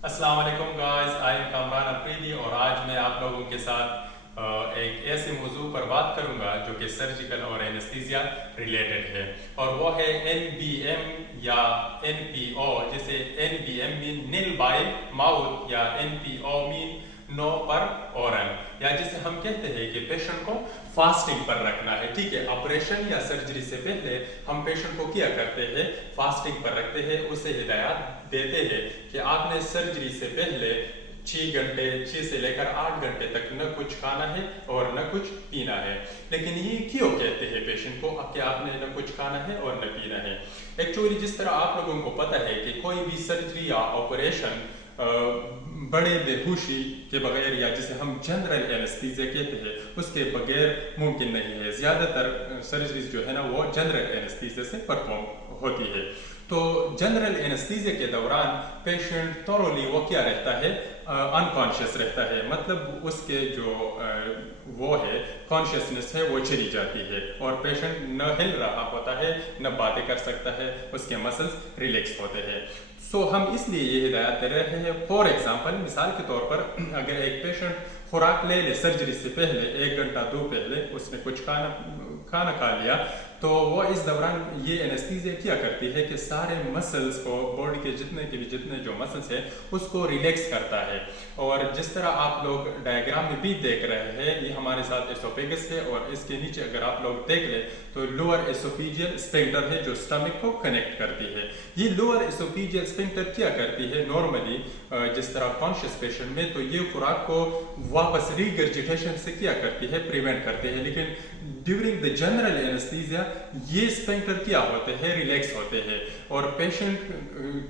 अस्सलाम वालेकुम guys, I am Kamran Afridi और आज मैं आप लोगों के साथ एक ऐसे मौजू पर बात करूंगा जो कि सर्जिकल और एनेस्थीसिया रिलेटेड है, और वो है NBM या NPO, जिसे NBM mean nil by mouth या NPO mean no per oral, या जिसे हम कहते हैं कि पेशेंट को फास्टिंग पर रखना है। ठीक है, ऑपरेशन या सर्जरी से पहले हम पेशेंट को क्या करते हैं, फास्टिंग पर रखते हैं, उसे हिदायत देते हैं कि आपने सर्जरी से पहले 6 से लेकर 8 घंटे तक न कुछ खाना है और न कुछ पीना है। लेकिन ये क्यों कहते हैं पेशेंट को कि आपने न कुछ खाना है और न पीना है? एक्चुअली जिस तरह आप लोगों को पता है कि कोई भी सर्जरी या ऑपरेशन बड़े बेहोशी के बगैर, या जिसे हम जनरल एनेस्थीसिया कहते हैं, उसके बगैर मुमकिन नहीं है। ज़्यादातर सर्जरीज जो है ना वो जनरल एनेस्थीसिया से परफॉर्म होती है। तो जनरल एनेस्थीसिया के दौरान पेशेंट थोरोली वो क्या रहता है, अनकॉन्शियस रहता है, मतलब उसके जो वो है कॉन्शियसनेस है वो चली जाती है और पेशेंट न हिल रहा होता है न बातें कर सकता है, उसके मसल्स रिलैक्स होते हैं। सो हम इसलिए ये हिदायत दे रहे हैं। फॉर एग्जांपल, मिसाल के तौर पर अगर एक पेशेंट खुराक ले ले सर्जरी से पहले 1 घंटा 2 पहले उसने कुछ खाना खा लिया, तो वो इस दौरान ये एनेस्थीसिया क्या करती है कि सारे मसल्स को, बॉडी के जितने जो मसल्स है उसको रिलैक्स करता है। और जिस तरह आप लोग डायग्राम में भी देख रहे हैं, ये हमारे साथ एसोफेगस है और इसके नीचे अगर आप लोग देख ले तो लोअर एसोफेजियल स्फिंक्टर है जो स्टमक को कनेक्ट करती है। ये लोअर एसोफेजियल स्फिंक्टर क्या करती है नॉर्मली जिस तरह कॉन्शियस पेशेंट में, तो ये खुराक को वापस रीगर्जिटेशन से क्या करती है, प्रिवेंट करते हैं। लेकिन ड्यूरिंग द जनरल एनेस्थीसिया ये स्फिंक्टर क्या होते हैं, रिलैक्स होते हैं, और पेशेंट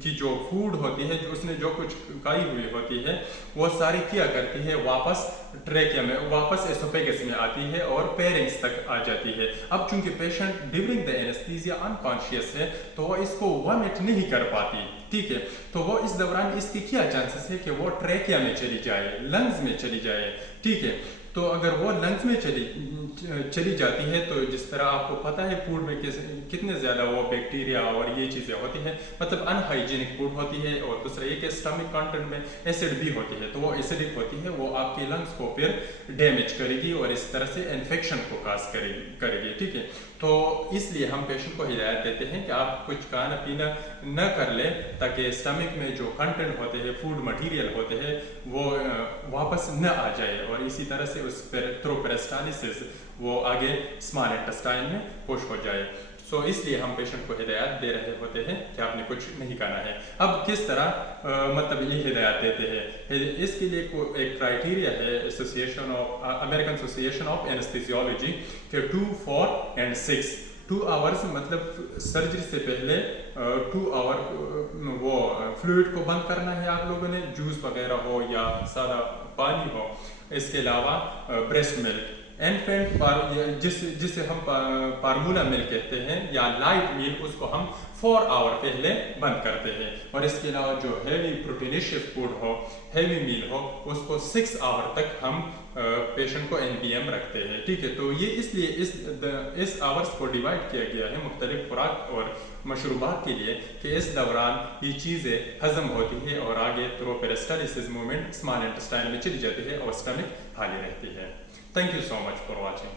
की जो फूड होती है, जो उसने जो कुछ खाई हुई होती है, वो सारी क्या करती है, वापस ट्रेकिया में, वापस एसोफेगस में आती है और पेरिंग्स तक आ जाती है। अब चूंकि patient during the anaesthesia unconscious है तो वो इसको वॉमिट नहीं कर पाती। ठीक है, तो वो इस दौरान इसकी क्या चांसेस है कि वो ट्रेकिया में चली जाए, लंग्स में चली जाए। ठीक है, तो अगर वो लंग्स में चली जाती है तो जिस तरह आपको पता है फूड में कितने ज़्यादा वो बैक्टीरिया और ये चीज़ें होती हैं, मतलब अनहाइजीनिक फूड होती है। और दूसरा ये कि स्टमक कंटेंट में एसिड भी होती है, तो वो एसिडिक होती है, वो आपकी लंग्स को फिर डैमेज करेगी और इस तरह से इन्फेक्शन को काज करेगी। ठीक है, तो इसलिए हम पेशेंट को हिदायत देते हैं कि आप कुछ खाना पीना न कर ले ताकि स्टमक में जो कंटेंट होते हैं, फूड मटेरियल होते हैं, वो वापस न आ जाए और इसी तरह से उस पर थ्रू पेरिस्टालिसिस वो आगे स्मॉल इंटेस्टाइन में पुश हो जाए। सो इसलिए हम पेशेंट को हिदायत दे रहे होते हैं कि आपने कुछ नहीं खाना है। अब किस तरह मतलब ये हिदायत देते हैं, इसके लिए एक क्राइटेरिया है association of American association of anaesthesiology के 2, 4 और 6। 2 आवर्स मतलब सर्जरी से पहले 2 आवर वो फ्लूइड को बंद करना है आप लोगों ने, जूस वगैरह हो या सादा पानी हो। इसके अलावा ब्रेस्ट मिल्क, इन्फेंट जिसे हम फार्मूला मिल्क कहते हैं या लाइट मील, उसको हम 4 आवर पहले बंद करते हैं। और इसके अलावा जो हैवी प्रोटीनिशियस फूड हो, हैवी मील हो, उसको 6 आवर तक हम पेशेंट को NBM रखते हैं। ठीक है, तो ये इसलिए इस आवर्स को डिवाइड किया गया है मुख्तलिफ खुराक और मशरूबात के लिए कि इस दौरान ये चीज़ें हजम होती है और आगे through peristalsis movement small intestine में चली जाती है और स्टमक खाली रहती है। Thank you so much for watching.